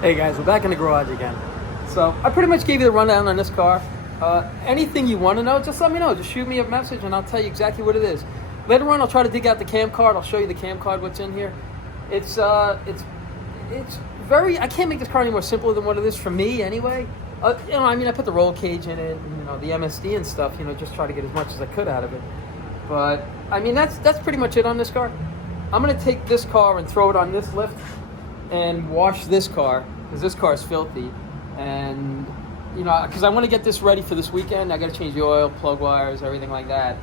Hey guys, we're back in the garage again. So I pretty much gave you the rundown on this car. Anything you want to know, just let me know. Just shoot me a message and I'll tell you exactly what it is. Later on, I'll try to dig out the cam card. I'll show you the cam card, what's in here. It's very. I can't make this car any more simpler than what it is for me, anyway. I put the roll cage in it, and, the MSD and stuff. Just try to get as much as I could out of it. But that's pretty much it on this car. I'm gonna take this car and throw it on this lift and wash this car because this car is filthy, and because I want to get this ready for this weekend. I got to change the oil, plug wires, everything like that.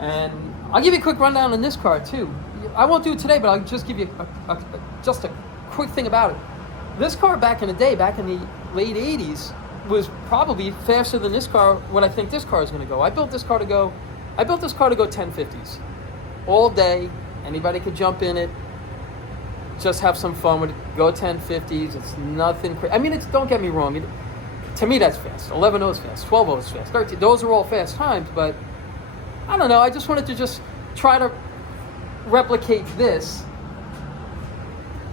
And I'll give you a quick rundown on this car too. I won't do it today, but I'll just give you just a quick thing about it. This car back in the day, back in the late 80s, was probably faster than this car. What I think this car is going to go. I built this car to go 1050s all day. Anybody could jump in it. Just have some fun with it. Go 1050s. It's nothing crazy. Don't get me wrong. To me, that's fast. 11.0 is fast. 12.0 is fast. 13. Those are all fast times, but I don't know. I just wanted to just try to replicate this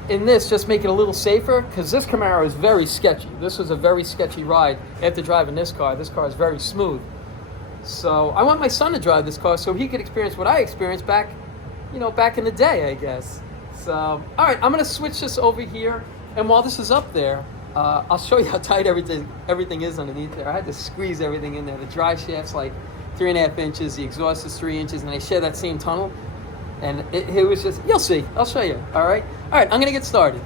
in this, just make it a little safer, because this Camaro is very sketchy. This was a very sketchy ride after driving this car. This car is very smooth. So I want my son to drive this car so he could experience what I experienced back in the day, I guess. So, all right, I'm going to switch this over here. And while this is up there, I'll show you how tight everything is underneath there. I had to squeeze everything in there. The drive shaft's like 3.5 inches. The exhaust is 3 inches. And they share that same tunnel. And it was just, you'll see. I'll show you. All right, I'm going to get started.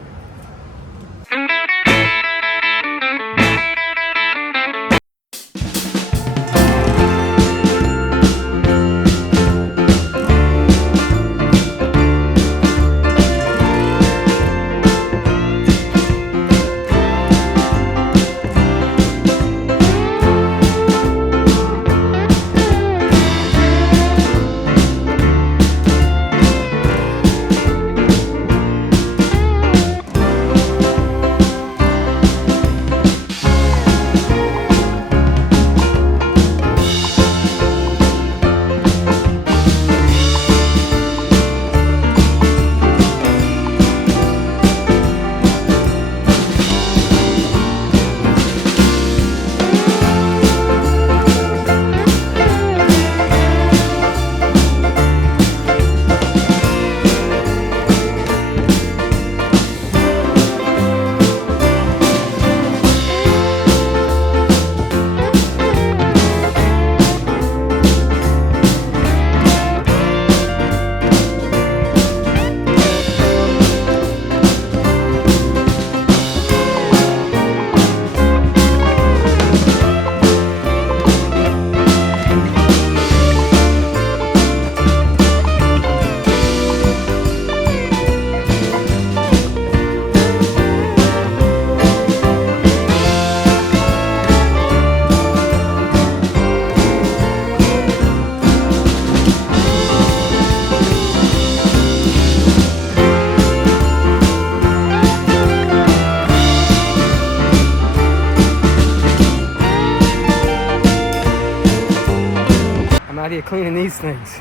Out here cleaning these things.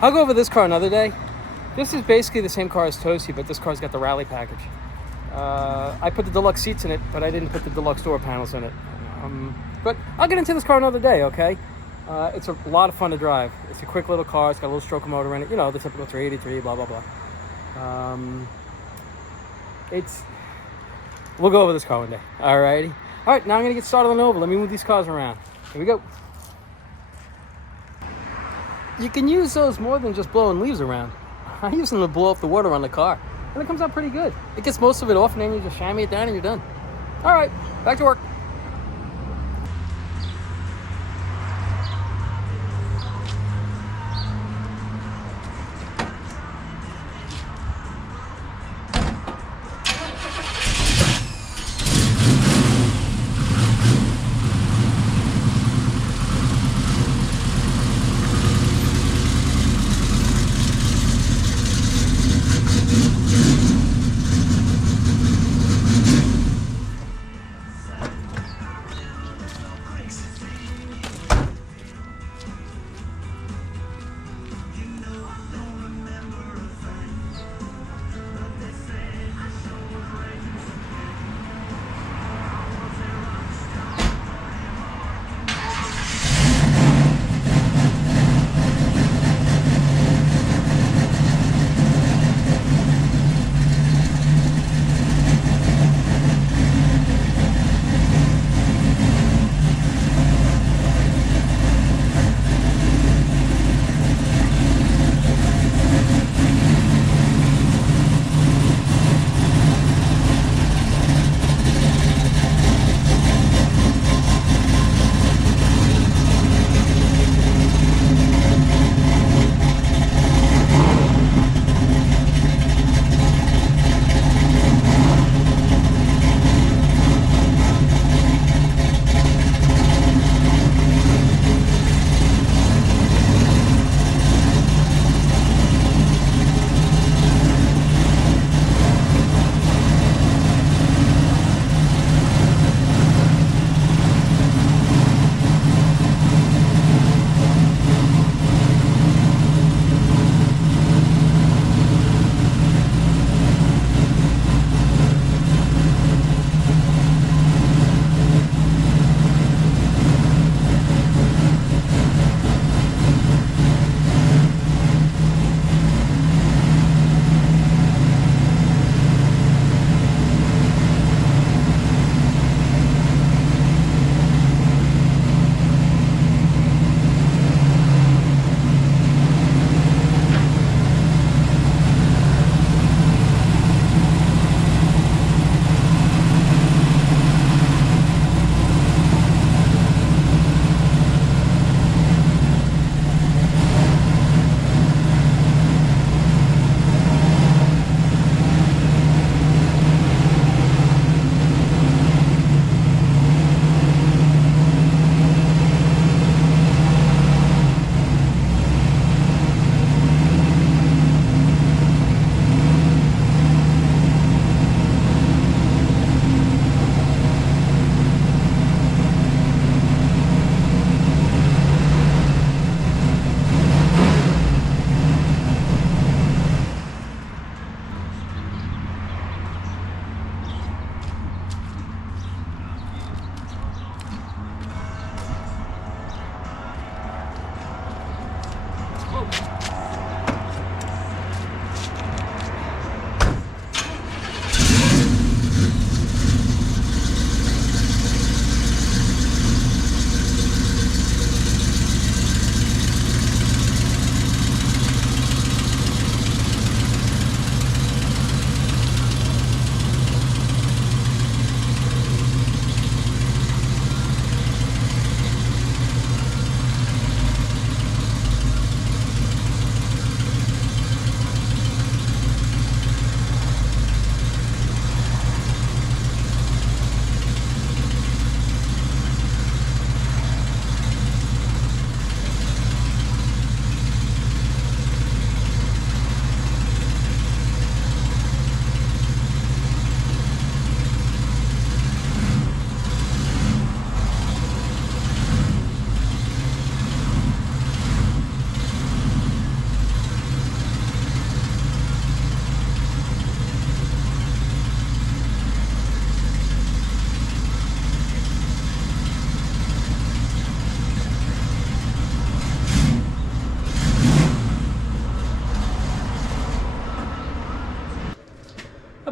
I'll go over this car another day. This is basically the same car as Toasty, but this car's got the rally package. I put the deluxe seats in it, but I didn't put the deluxe door panels in it. But I'll get into this car another day, okay? It's a lot of fun to drive. It's a quick little car. It's got a little stroker motor in it. The typical 383, blah, blah, blah. We'll go over this car one day. Alrighty. Alright, now I'm going to get started on over. Let me move these cars around. Here we go. You can use those more than just blowing leaves around. I use them to blow up the water on the car. And it comes out pretty good. It gets most of it off and then you just chamois it down and you're done. Alright, back to work.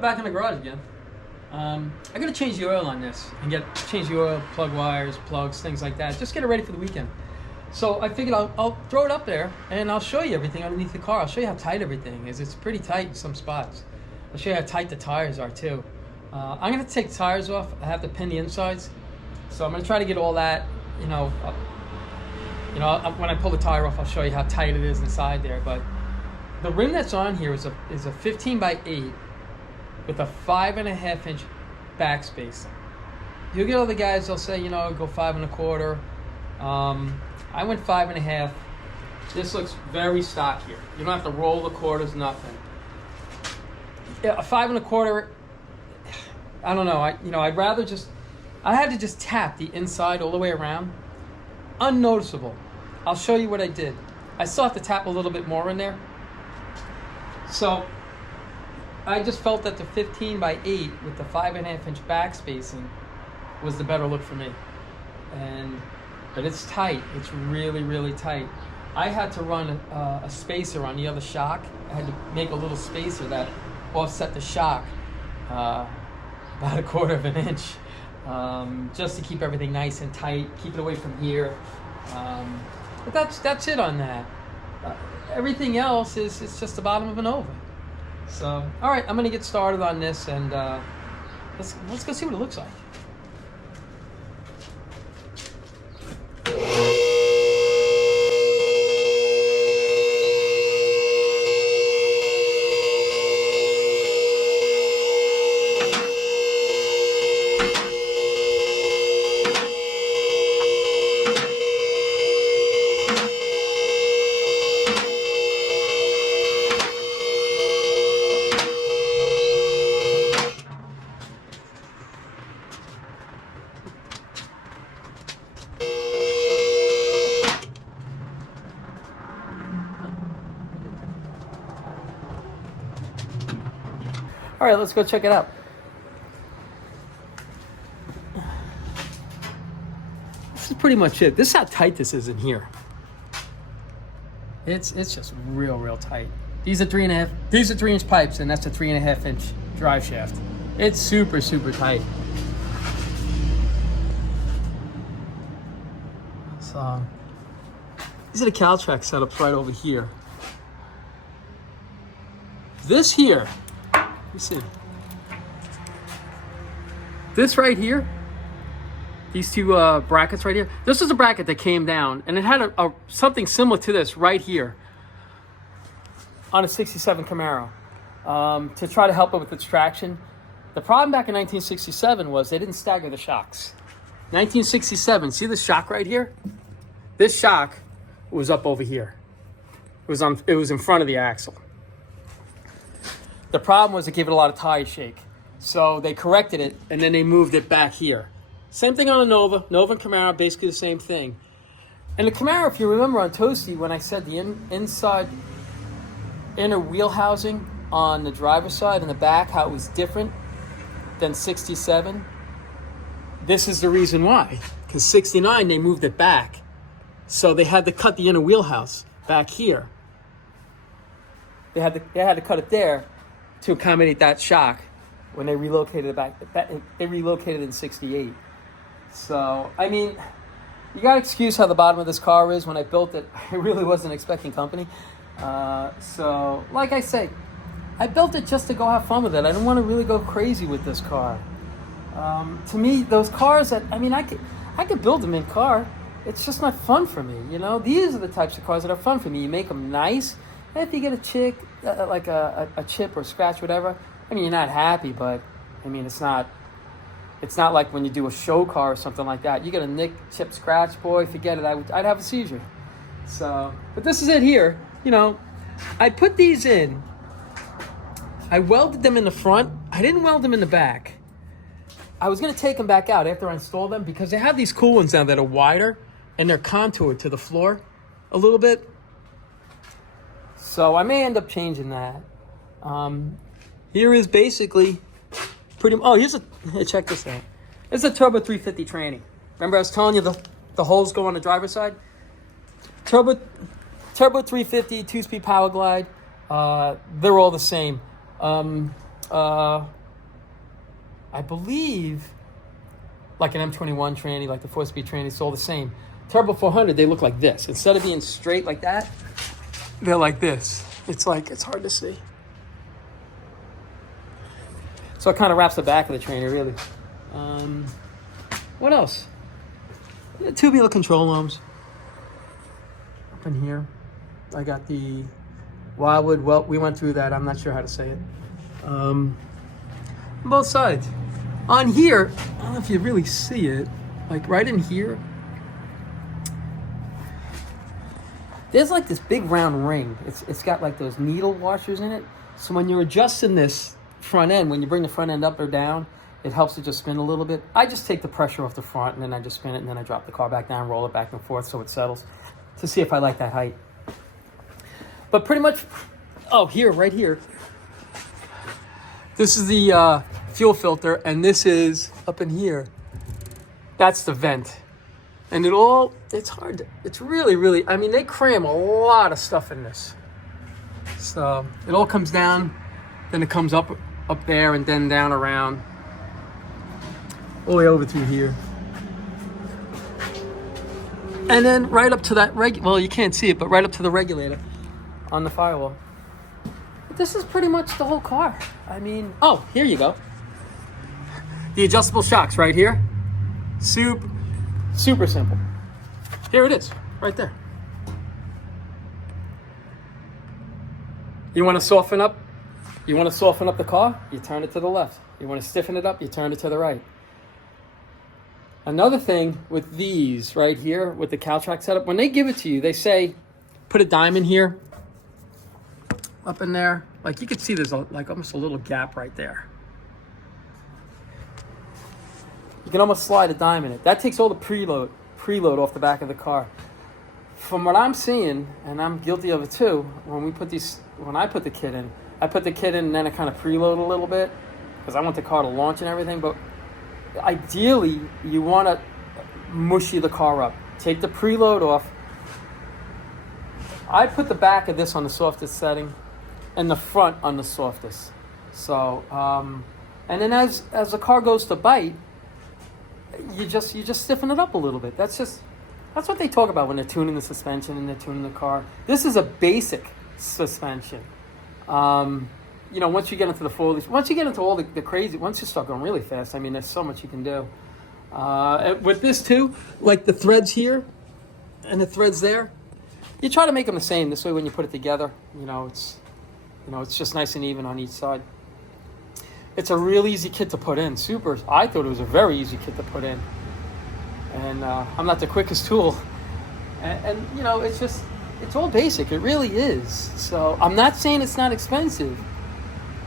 back in the garage again. I gotta change the oil on this and change the oil, plug wires, plugs, things like that. Just get it ready for the weekend. So I figured I'll throw it up there and I'll show you everything underneath the car. I'll show you how tight everything is. It's pretty tight in some spots. I'll show you how tight the tires are too. I'm gonna take the tires off. I have to pin the insides, so I'm gonna try to get all that. When I pull the tire off, I'll show you how tight it is inside there. But the rim that's on here is a 15x8 with a 5.5 inch back spacing. You'll get other guys, they'll say, go 5 1/4. I went 5.5. This looks very stock here. You don't have to roll the quarters, nothing. Yeah, a 5 1/4. I don't know. I'd rather I had to just tap the inside all the way around. Unnoticeable. I'll show you what I did. I still have to tap a little bit more in there. So I just felt that the 15x8 with the 5.5 inch back spacing was the better look for me. But it's tight. It's really, really tight. I had to run a spacer on the other shock. I had to make a little spacer that offset the shock about 1/4 inch, just to keep everything nice and tight, keep it away from here. But that's it on that. Everything else is just the bottom of an Nova. So, all right, I'm gonna get started on this, and let's go see what it looks like. All right, let's go check it out. This is pretty much it. This is how tight this is in here. It's just real tight. These are 3.5. These are 3-inch pipes, and that's a 3.5 inch drive shaft. It's super tight. So these are the Caltracs setups right over here. This here. You see, this right here, these two brackets right here, this is a bracket that came down, and it had something similar to this right here on a 67 Camaro to try to help it with its traction. The problem back in 1967 was they didn't stagger the shocks. 1967, see the shock right here? This shock was up over here. It was in front of the axle. The problem was it gave it a lot of tire shake. So they corrected it, and then they moved it back here. Same thing on a Nova and Camaro, basically the same thing. And the Camaro, if you remember on Toasty, when I said the inside inner wheel housing on the driver's side and the back, how it was different than 67, this is the reason why. Because 69, they moved it back. So they had to cut the inner wheelhouse back here. They had to cut it there to accommodate that shock when they relocated it back. They relocated in 68. So, I mean, you gotta excuse how the bottom of this car is. When I built it, I really wasn't expecting company. So, like I say, I built it just to go have fun with it. I didn't want to really go crazy with this car. To me, those cars that, I mean, I could build them in car. It's just not fun for me, These are the types of cars that are fun for me. You make them nice. If you get a chick, like a chip or scratch, whatever, I mean, you're not happy, but, I mean, it's not like when you do a show car or something like that. You get a nick, chip, scratch, boy, forget it, I'd have a seizure. So, but this is it here. I put these in. I welded them in the front. I didn't weld them in the back. I was going to take them back out after I installed them because they have these cool ones now that are wider and they're contoured to the floor a little bit. So I may end up changing that. Here is basically pretty. Oh, check this out. It's a Turbo 350 tranny. Remember I was telling you the holes go on the driver's side? Turbo 350, 2-speed power glide. They're all the same. I believe, like an M21 tranny, like the 4-speed tranny, it's all the same. Turbo 400, they look like this. Instead of being straight like that, they're like this. It's hard to see. So it kind of wraps the back of the tranny, really. What else? Tubular control arms. Up in here, I got the Wildwood. Well, we went through that. I'm not sure how to say it. Both sides. On here, I don't know if you really see it. Like right in here, there's like this big round ring. It's got like those needle washers in it. So when you're adjusting this front end, when you bring the front end up or down, it helps it just spin a little bit. I just take the pressure off the front and then I just spin it and then I drop the car back down, roll it back and forth so it settles to see if I like that height. But pretty much, right here. This is the fuel filter and this is up in here. That's the vent. And it's hard. It's really, I mean, they cram a lot of stuff in this. So it all comes down, then it comes up there and then down around. All the way over through here. And then right up to that, well, you can't see it, but right up to the regulator on the firewall. But this is pretty much the whole car. I mean, here you go. The adjustable shocks right here. Super simple. Here it is, right there. You want to soften up? You want to soften up the car? You turn it to the left. You want to stiffen it up? You turn it to the right. Another thing with these right here, with the Caltracs setup, when they give it to you, they say, put a diamond here, up in there. Like you can see there's like almost a little gap right there. You can almost slide a dime in it. That takes all the preload off the back of the car. From what I'm seeing, and I'm guilty of it too, when I put the kit in, and then I kind of preload a little bit because I want the car to launch and everything, but ideally, you want to mushy the car up. Take the preload off. I put the back of this on the softest setting and the front on the softest. So, and then as the car goes to bite, you just stiffen it up a little bit. That's what they talk about when they're tuning the suspension and they're tuning the car. This is a basic suspension. Once you get into the foliage, once you get into all the crazy, once you start going really fast, I mean, there's so much you can do. With this too, like the threads here and the threads there, you try to make them the same. This way, when you put it together, it's just nice and even on each side. It's a real easy kit to put in. I thought it was a very easy kit to put in. And I'm not the quickest tool. And it's all basic. It really is. So I'm not saying it's not expensive.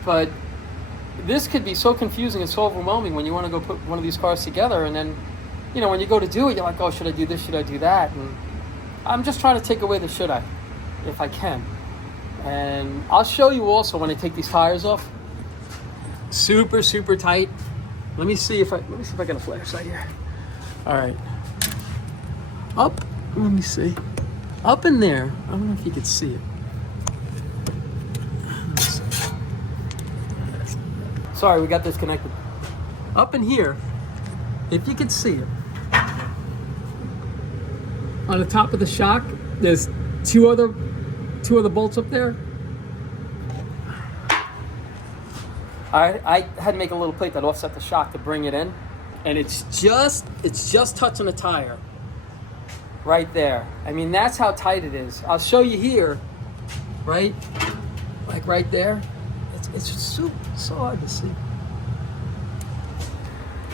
But this could be so confusing and so overwhelming when you want to go put one of these cars together. And then, when you go to do it, you're like, oh, should I do this? Should I do that? And I'm just trying to take away the should I, if I can. And I'll show you also when I take these tires off. Super, super tight. Let me see if I got a flashlight here. All right. Up. Let me see. Up in there. I don't know if you could see it. Sorry, we got disconnected. Up in here, if you can see it, on the top of the shock, there's two other bolts up there. I had to make a little plate that offset the shock to bring it in, and it's just touching the tire right there. I mean, that's how tight it is. I'll show you here, right? Like right there. It's so hard to see.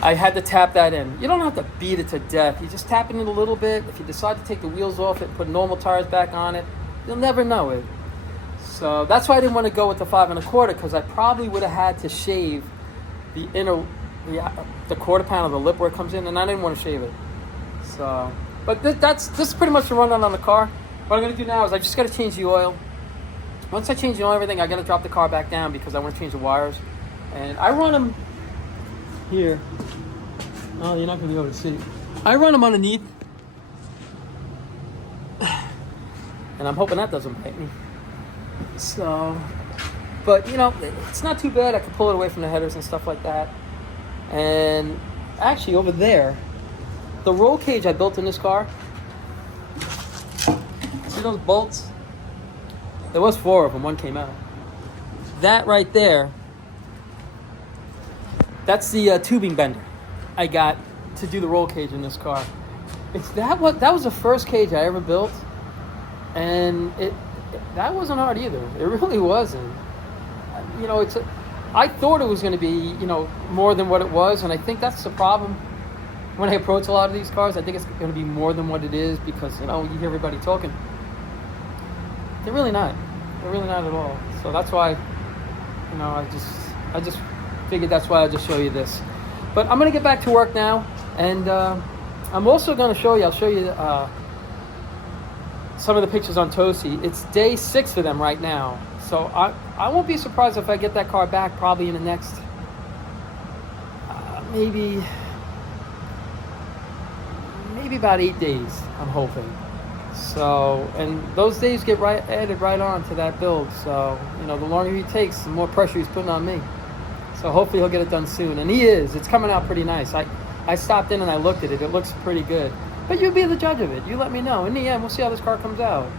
I had to tap that in. You don't have to beat it to death. You just tap it in a little bit. If you decide to take the wheels off it and put normal tires back on it, you'll never know it. So that's why I didn't want to go with the 5 1/4, because I probably would have had to shave the the quarter panel, the lip where it comes in, and I didn't want to shave it. So, but this is pretty much the rundown on the car. What I'm going to do now is I just got to change the oil. Once I change the oil, everything, I got to drop the car back down because I want to change the wires. And I run them here. Oh, you're not going to be able to see. I run them underneath. And I'm hoping that doesn't bite me. So, But, you know, it's not too bad. I can pull it away from the headers and stuff like that. And actually, over there, the roll cage I built in this car, see those bolts? There was 4 of them. One came out. That right there, that's the tubing bender I got to do the roll cage in this car. That was the first cage I ever built, and that wasn't hard either. It really wasn't. You know, I thought it was going to be, you know, more than what it was, and I think that's the problem when I approach a lot of these cars. I think it's going to be more than what it is because, you know, you hear everybody talking. They're really not. They're really not at all. So that's why, you know, I just figured that's why I'll just show you this. But I'm going to get back to work now, and I'm also going to show you, I'll show you some of the pictures on Toasty. It's day 6 for them right now. So I won't be surprised if I get that car back probably in the next, maybe about 8 days, I'm hoping. So, and those days get added right on to that build. So, you know, the longer he takes, the more pressure he's putting on me. So hopefully he'll get it done soon. And he is. It's coming out pretty nice. I stopped in and I looked at it. It looks pretty good. But you be the judge of it. You let me know. In the end, we'll see how this car comes out.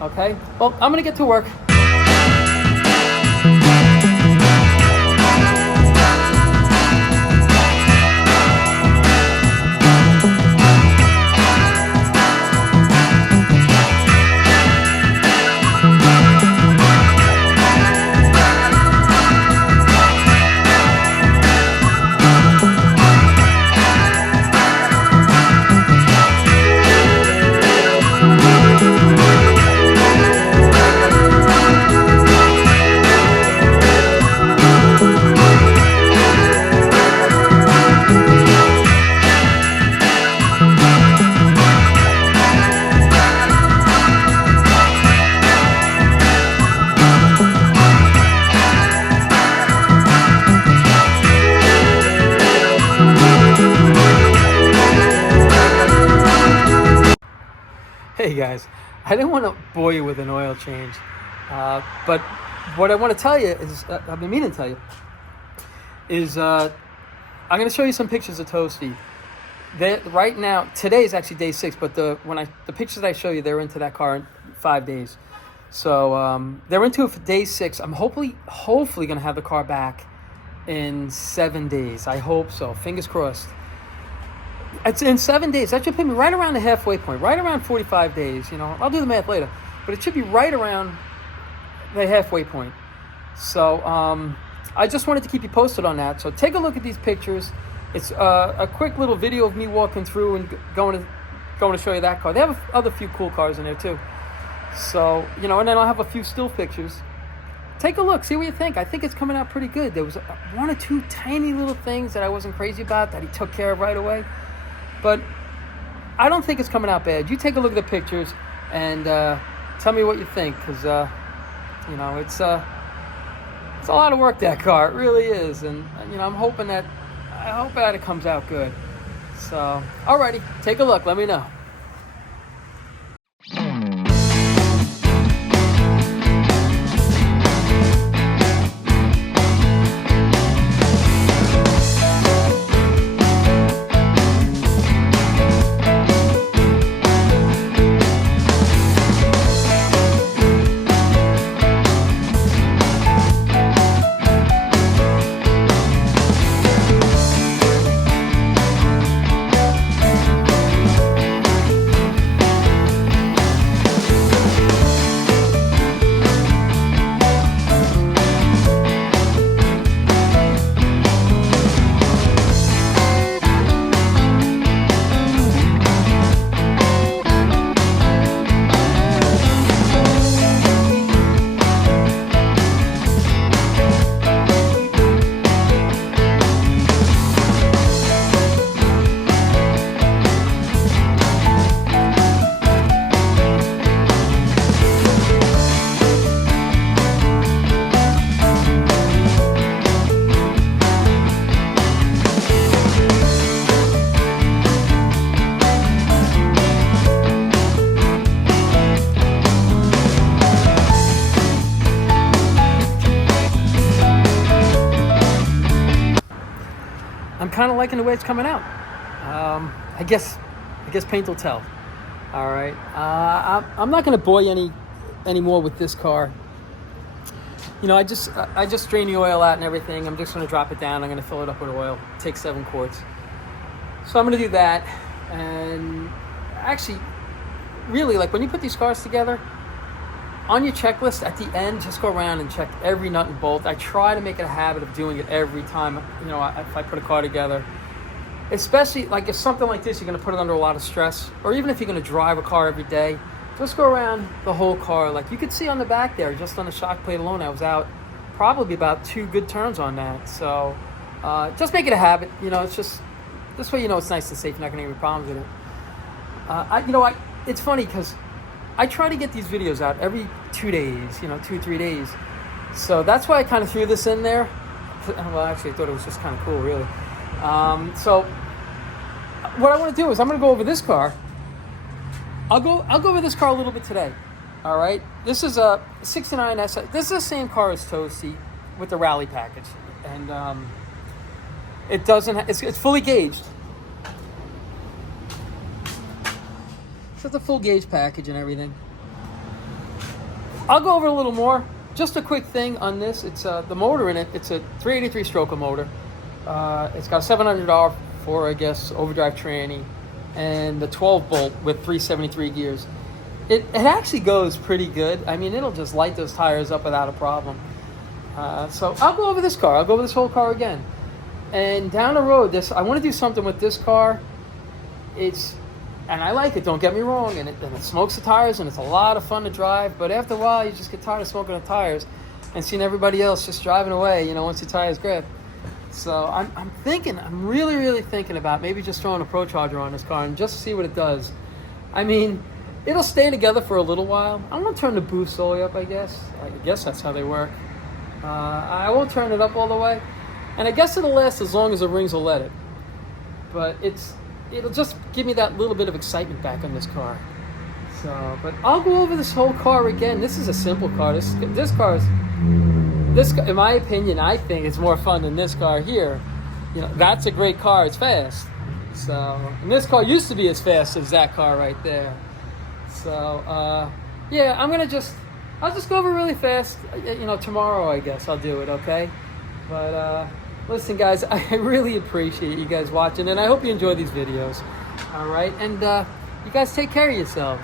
Okay? Well, I'm going to get to work. Hey guys, I didn't want to bore you with an oil change, but what I want to tell you is, I've been meaning to tell you, is I'm going to show you some pictures of Toasty. Right now, today is actually day 6, but the pictures I show you, they're into that car in 5 days. So they're into it for day 6. I'm hopefully going to have the car back in 7 days. I hope so. Fingers crossed. It's in 7 days. That should put me right around the halfway point, right around 45 days. You know, I'll do the math later, but it should be right around the halfway point. So I just wanted to keep you posted on that. So take a look at these pictures. It's a quick little video of me walking through and going to show you that car. They have other few cool cars in there too. So, you know, and then I'll have a few still pictures. Take a look, see what you think. I think it's coming out pretty good. There was 1 or 2 tiny little things that I wasn't crazy about that he took care of right away. But I don't think it's coming out bad. You take a look at the pictures and tell me what you think, because you know, it's a lot of work, that car. It really is, and you know, I hope that it comes out good. So, alrighty, take a look. Let me know. kind of liking the way it's coming out. I guess paint will tell. All right. I'm not going to bore you any more with this car. You know, I just drain the oil out and everything. I'm just going to drop it down. I'm going to fill it up with oil. Take 7 quarts. So I'm going to do that. And actually, really, like when you put these cars together, on your checklist at the end, just go around and check every nut and bolt. I try to make it a habit of doing it every time, you know, if I put a car together. Especially like if something like this, you're going to put it under a lot of stress, or even if you're going to drive a car every day, just go around the whole car. Like you could see on the back there, just on the shock plate alone, I was out probably about 2 good turns on that. So just make it a habit. You know, it's just, this way you know it's nice and safe. You're not going to have any problems with it. It's funny because I try to get these videos out every 2 days, 2-3 days. So that's why I kind of threw this in there. Well, actually, I thought it was just kind of cool, really. So what I want to do is I'm going to go over this car. I'll go over this car a little bit today. All right. This is a 69 S. This is the same car as Toasty with the rally package, and it doesn't. It's fully gauged. So it's a full gauge package and everything. I'll go over a little more. Just a quick thing on this. It's the motor in it. It's a 383 stroker motor. It's got a $700 for, I guess, overdrive tranny, and the 12 bolt with 373 gears. It actually goes pretty good. I mean, it'll just light those tires up without a problem. So I'll go over this car. I'll go over this whole car again. And down the road, I want to do something with this car. And I like it, don't get me wrong, and it smokes the tires, and it's a lot of fun to drive, but after a while, you just get tired of smoking the tires and seeing everybody else just driving away, once the tires grab. So I'm really, really thinking about maybe just throwing a Pro Charger on this car and just see what it does. I mean, it'll stay together for a little while. I'm going to turn the boost all the way up, I guess. I guess that's how they work. I won't turn it up all the way, and I guess it'll last as long as the rings will let it. But it'll just give me that little bit of excitement back on this car. So, but I'll go over this whole car again. This is a simple car. This car, in my opinion, I think it's more fun than this car here. That's a great car. It's fast. So, and this car used to be as fast as that car right there. So, yeah, I'll just go over really fast. Tomorrow, I guess I'll do it. Okay, but listen, guys, I really appreciate you guys watching, and I hope you enjoy these videos. All right, and you guys take care of yourselves.